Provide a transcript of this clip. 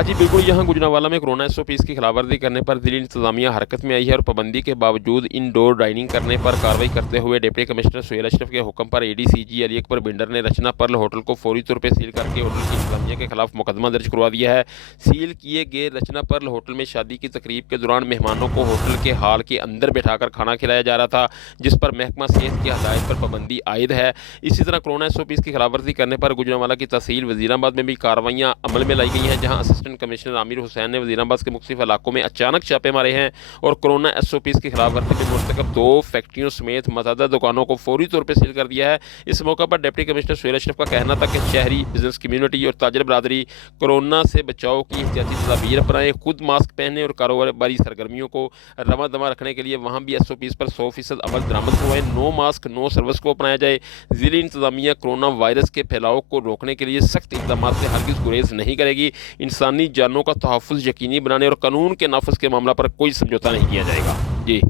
हाँ जी, बिल्कुल। यहाँ गुजरांवाला में कोरोना एसओपीज़ की खिलाफवर्जी करने पर ज़िला इंतजामिया हरकत में आई है और पाबंदी के बावजूद इंडोर डाइनिंग करने पर कार्रवाई करते हुए डिप्टी कमिश्नर सुहेल अशरफ के हुक्म पर एडीसीजी अली अकबर बिंडर ने रचना पर्ल होटल को फौरी तौर पर सील करके होटल की इंतजामिया के खिलाफ मुकदमा दर्ज करवा दिया है। सील किए गए रचना पर्ल होटल में शादी की तकरीब के दौरान मेहमानों को होटल के हॉल के अंदर बैठाकर खाना खिलाया जा रहा था, जिस पर महकमा सेहत की हदायत पर पाबंदी आयद है। इसी तरह कोरोना एसओपीज़ की खिलाफवर्जी करने पर गुजरांवाला की तहसील वजीराबाद में भी कार्रवाइयाँ अमल में लाई गई हैं, जहाँ असिस्टेंट कमिश्नर आमिर हुसैन ने वजीराबाद के मुख्तलिफ इलाकों में अचानक छापे मारे हैं और कोरोना एसओपीज़ की खिलाफवर्जी में मुर्तकब 2 फैक्ट्रियों समेत मतअद्दद दुकानों को फौरी तौर पर सील कर दिया है। इस मौके पर डिप्टी कमिश्नर सुहेल अशरफ का कहना था कि शहरी बिजनेस कम्यूनिटी और ताजर बरादरी कोरोना से बचाव की एहतियाती तदाबीर अपनाएं, खुद मास्क पहने और कारोबारी सरगर्मियों को रवा दवा रखने के लिए वहाँ भी एसओपीज़ पर 100% अमल दरामद करवाएं। नो मास्क नो सर्विस को अपनाया जाए। ज़िला इंतजामिया कोरोना वायरस के फैलाव को रोकने के लिए सख्त इक़दाम से हरगिज़ गुरेज नहीं करेगी। इंसानी जानों का तहफ़्फ़ुज़ यकीनी बनाने और कानून के नाफिज के मामला पर कोई समझौता नहीं किया जाएगा। जी।